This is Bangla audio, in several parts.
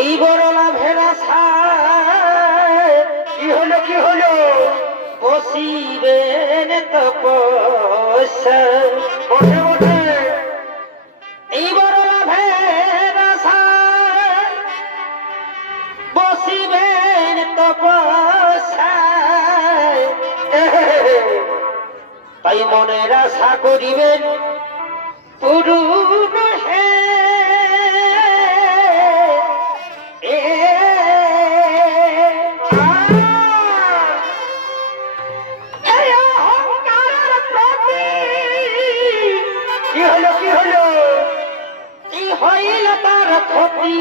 এই বড় লাভের আশায় কি হলো বসিবেন তপস্যা বসে বসে এই বড় লাভের আশায় বসিবেন তপস্যায় তাই মনের আশা করিবেন পূরণ হে কি হলো কি হইল তার ক্ষতি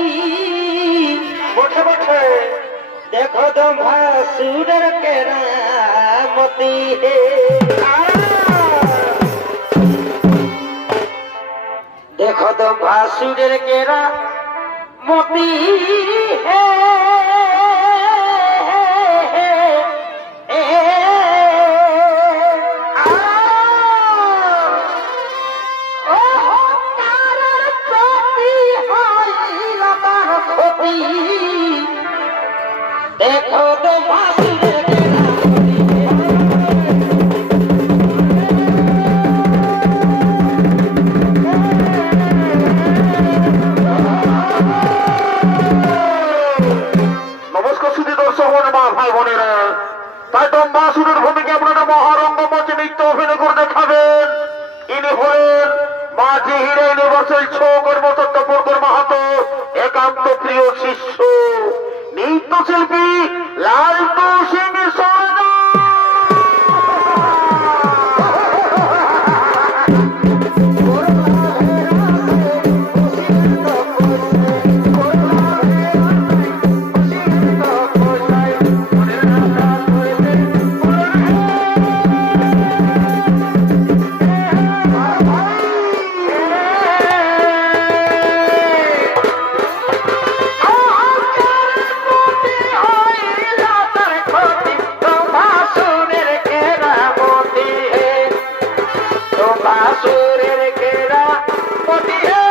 বঠে বঠে দেখো দম্ভাসুরের কেরামতি হে দেখো দম্ভাসুরের কেরামতি হে দেখো তো ভাসুরের নমস্কার সুধী দর্শক মা ভাই বোনেরা, তাই দম্বাসুরের ভূমিকা আপনারা মহারঙ্গ মঞ্চে নৃত্য অভিনয় করে দেখাবেন। ইনি হলেন মাঝি হিরে ইউনিভার্সাল ছৌ কর্মতত্ত্ব প্রকর মাহাতো একান্ত প্রিয় শিষ্য নৃত্যশিল্পী লালটু সিং সরকার। ভাসুরের কেরামতি হে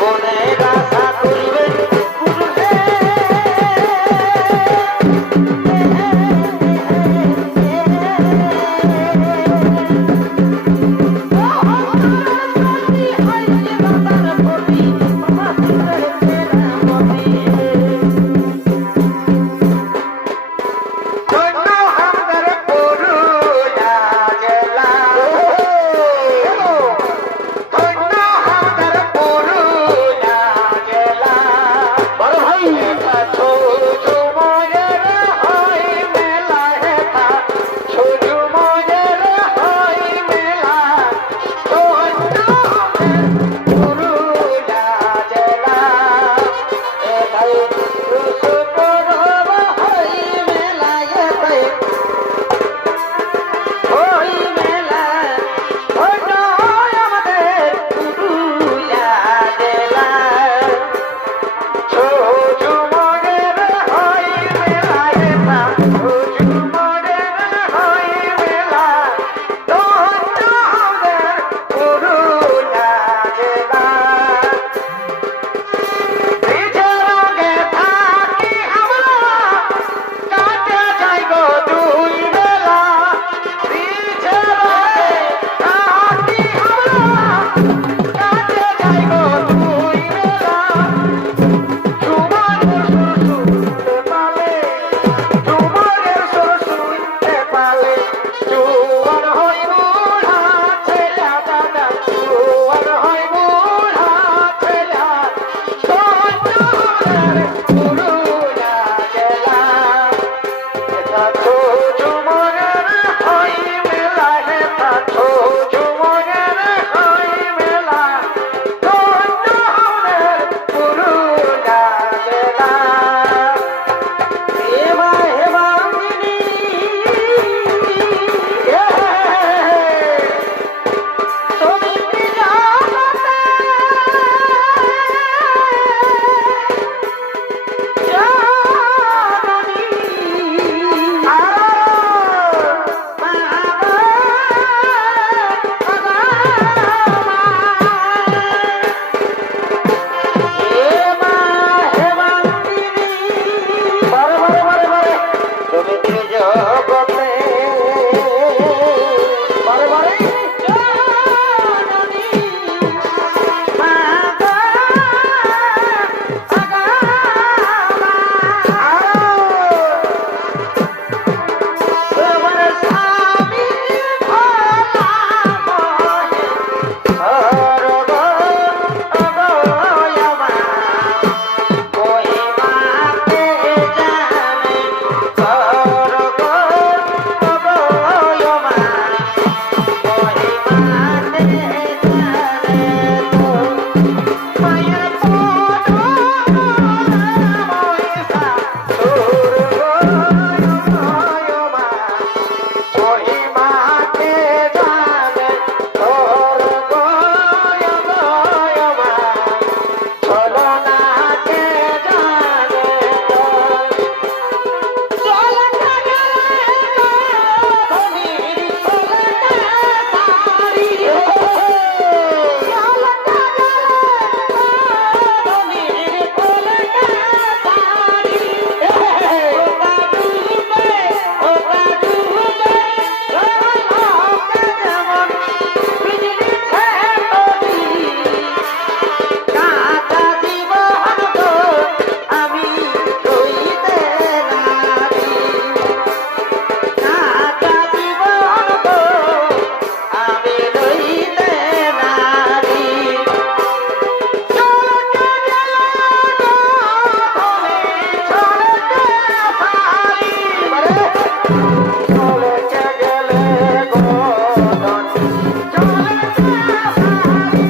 মনের আশা চলো না কে জানে তো চলতে গেলে ধনির চলতে পারি চলতে গেলে ধনির চলতে পারি ওটা ডুবে লোকে যেমন বিজলি ছেড়ি কাটা জীবন তো আমি রইতে নারি কাটা জীবন তো আমি রইতে নারি চলতে গেলে ধনে চলতে পারি চলতে গেলে গোধন চলতে পারি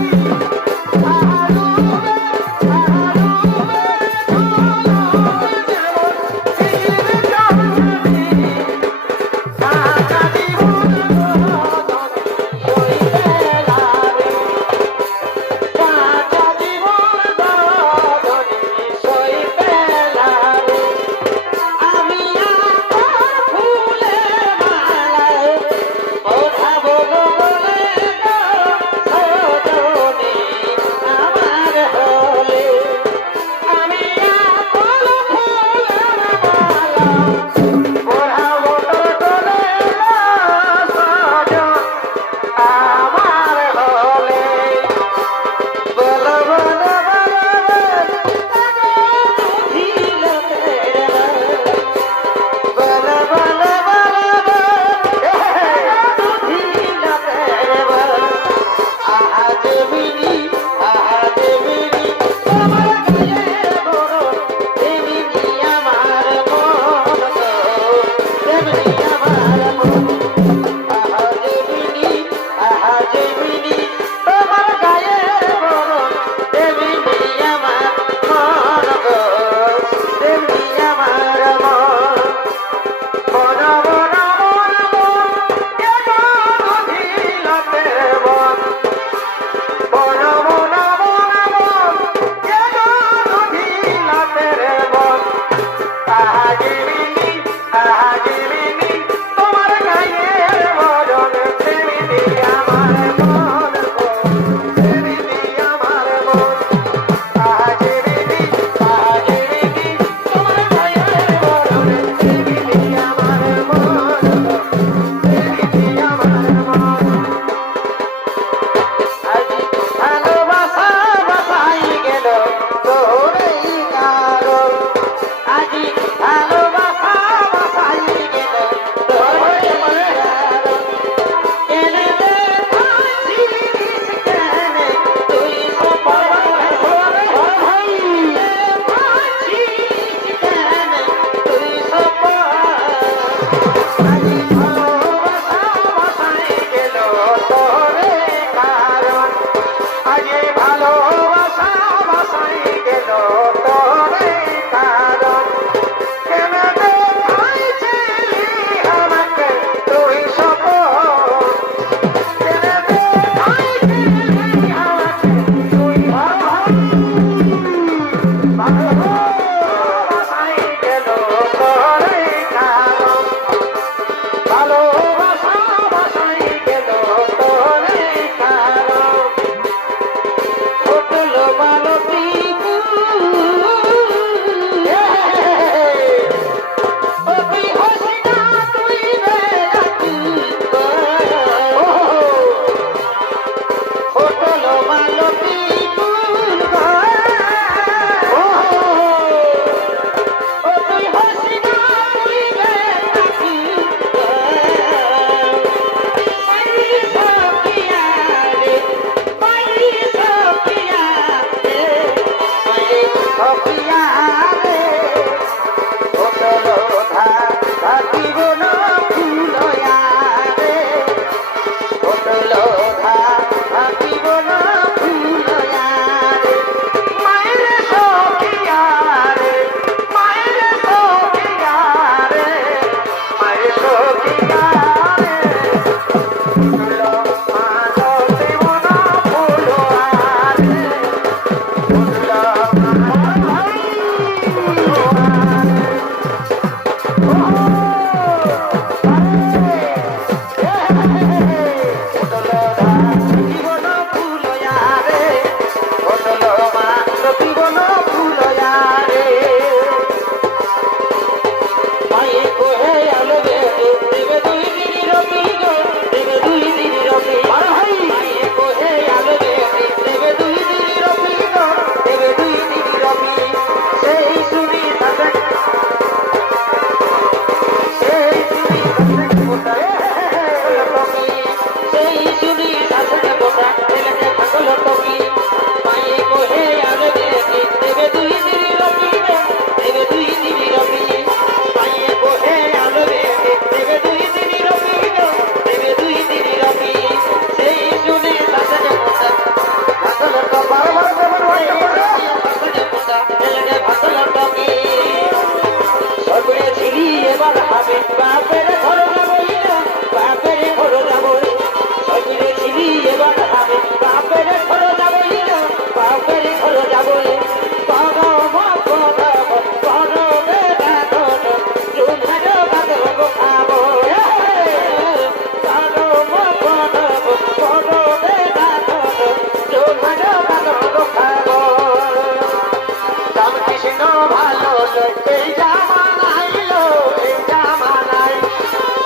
ভালো লোক এই জামানায় লো, এই জামানায়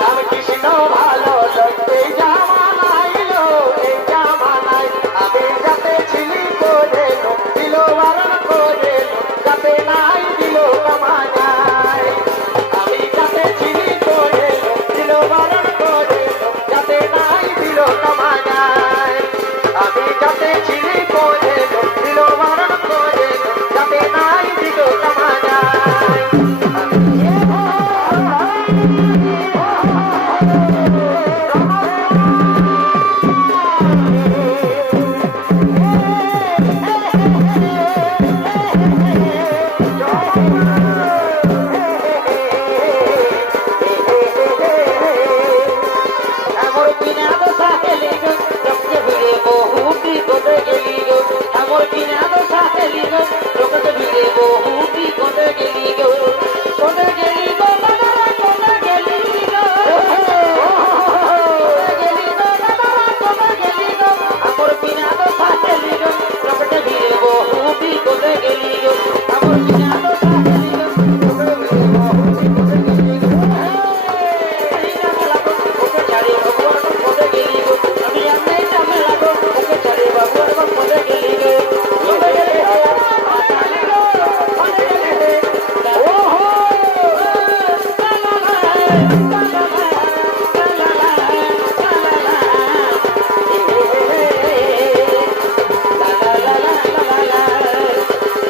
রামকৃষ্ণ ভালো লোক এই জামানায় লো, এই জামানায় আমি যাতে ছিলি করে লো, দিল বারণ করে লো, যাতে নাই দিল কামানায় আমি যাতে ছিলি করে লো, দিল বারণ করে লো, যাতে নাই দিল কামানায় আমি যাতে ছিলি করে লো, দিল বারণ করে লো, যাতে নাই দিল কামানায় আমার বিনা দশা হেলি গো লোককে ভিড়ে বহু বিপদে গেলি গো আমার বিনা দশা হেলি গো লোককে ভিড়ে বহু বিপদে গেলি গো কোনে গেলি গো দাদারা কোনে গেলি গো কোনে গেলি গো দাদারা কোনে গেলি গো আমার বিনা দশা হেলি গো লোককে ভিড়ে বহু বিপদে গেলি গো আমার বিনা দশা হেলি গো লোককে ভিড়ে বহু বিপদে গেলি গো এই নামে লাগো ওকে ছাড়ি ভগবান পদে গেলি গো আমি এই নামে লাগো ওকে ছাড়ি ভগবান পদে গেলি গো পদে গেলি পদে গেলি ওহো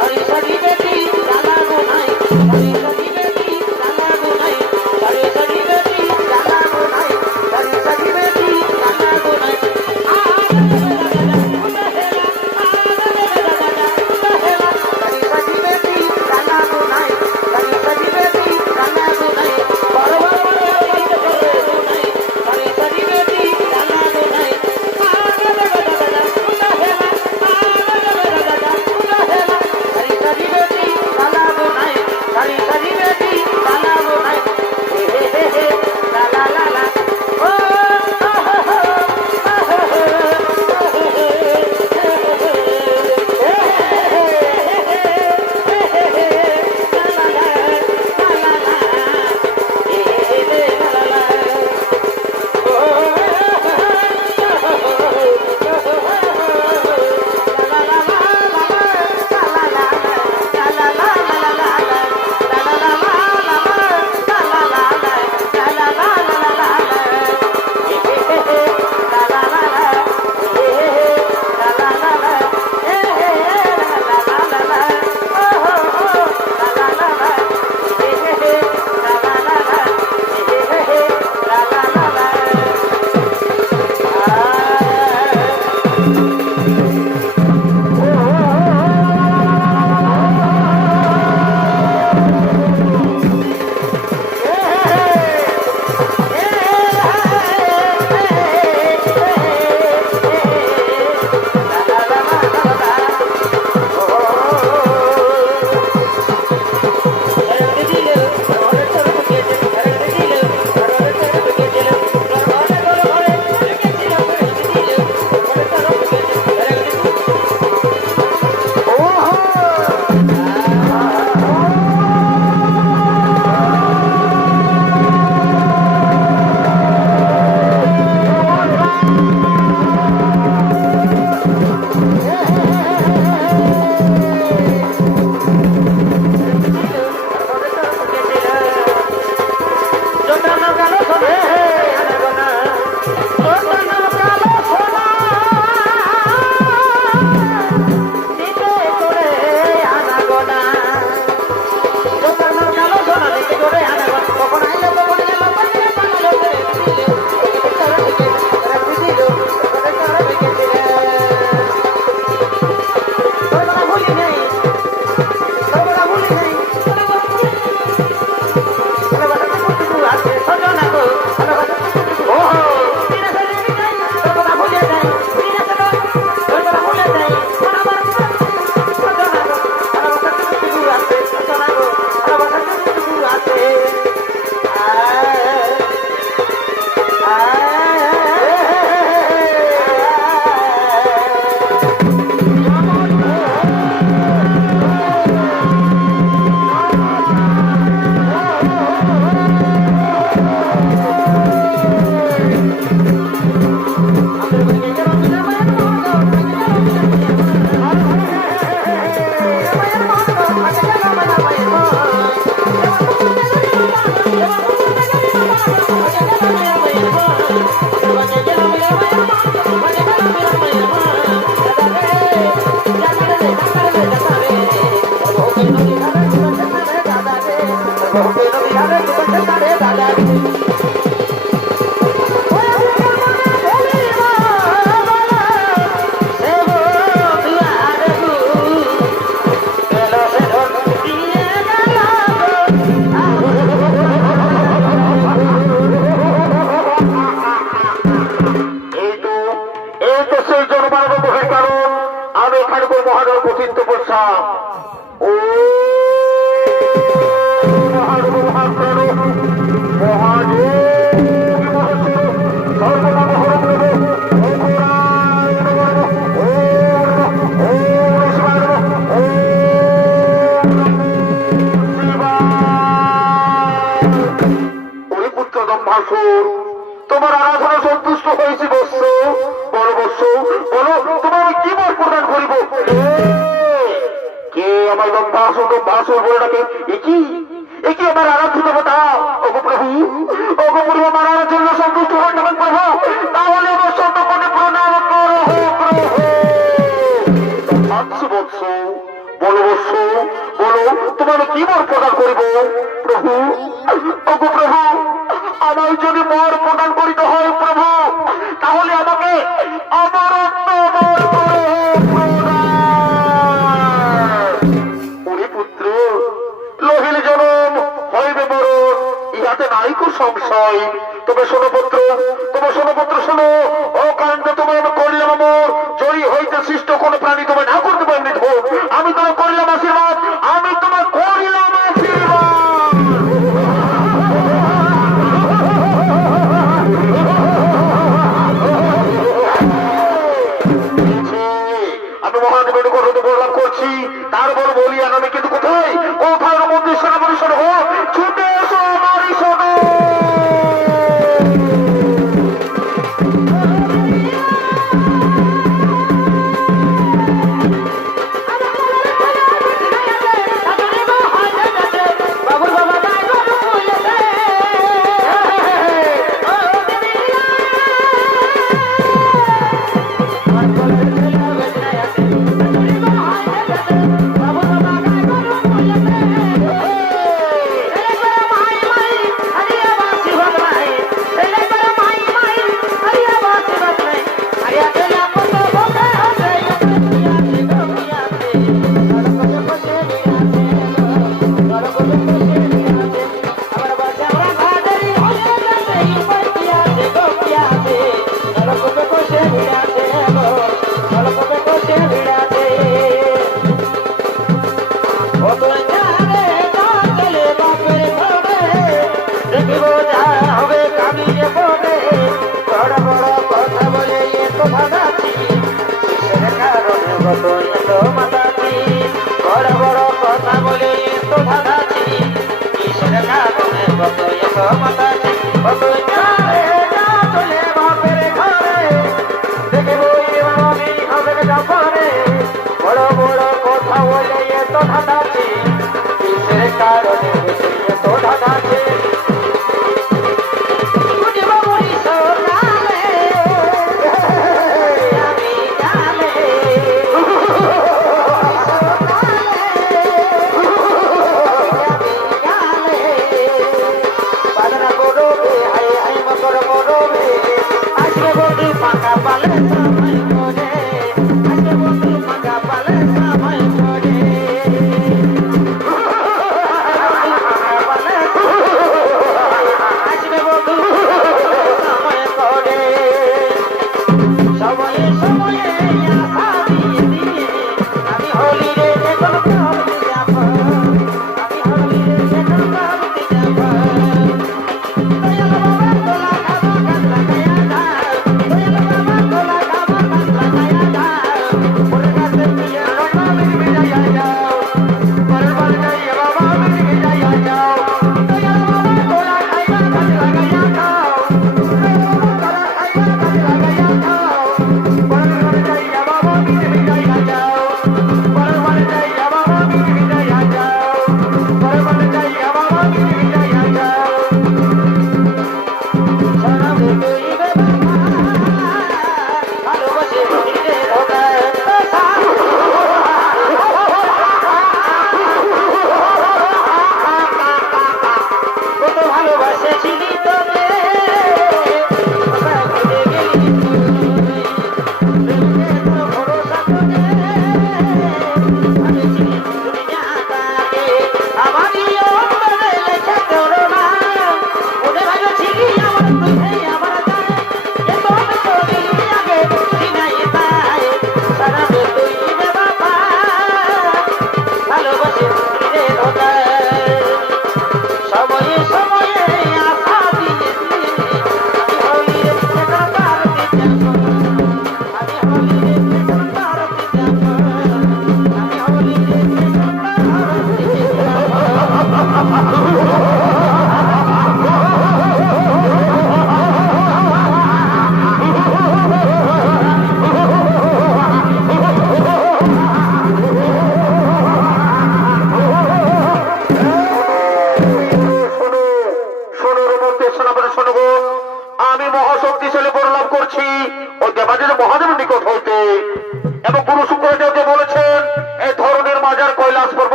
हरी सड़ी बेटी लाला गुनाई हरी सड़ी बेटी लाला गुनाई हरी सड़ी बेटी लाला गुनाई हरी सड़ी बेटी लाला गुनाई हरी सड़ी बेटी लाला गुनाई हरी सड़ी बेटी लाला गुनाई बरबर बंद करे गुनाई हरी सड़ी बेटी लाला गुनाई हरी सड़ी बेटी लाला गुनाई हरी তোমার আরাধনা সন্তুষ্ট হয়েছি বৎস। বলো বৎস, বলো তোমার আমি কি বর প্রদান করিব? কে আমার দম্ভাসুর দম্ভাসুর বলে ডাকে? একই আমার আরাধ্য দেবতা। ওগো প্রভু, ওগো প্রভু, আমার আরাধন্য সন্তুষ্ট হন না প্রভু, তাহলে আমার সন্তানে প্রণাম করো প্রভু। আচ্ছা বৎস, বলো বৎস, বলো তোমার কি বর প্রদান করিব? প্রভু, ওগো প্রভু, আমার যদি বর প্রদান করিতে হয় প্রভু, তাহলে আমাকে অমরত্ব বর করো ওরে পুত্র। লোহিল জনম হইবে মরণ, ইহাতে নাই কো সংশয়। তবে শোনো পুত্র, তবে শোনো পুত্র, শোনো। ও কাণ্ড তোমার আমি করিলাম আমর, জয়ী হইতে সৃষ্ট কোন প্রাণী তোমায় না করতে পারিনি ধোপ। আমি তোমার করিলাম আশীর্বাদ, আমি তোমার করিলাম আশীর্বাদ। আমি মহাদেবের কথা বললাম করছি, তারপর বলি আর আমি কিন্তু কোথায় কোথায় মন্দির সেনাপতি শোনো, ছুটে এসো আমারই শোনো। বড় বড় কথা বলে এত ধাঁধাচ্ছে, কিসের কারণে এত ধাঁধাচ্ছে? ভালোবাসে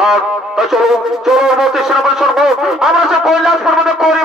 থাক। তা চলো চলো মতে সেনাপতি সর্ব আমরা সে কৈলাস পর্বতে করি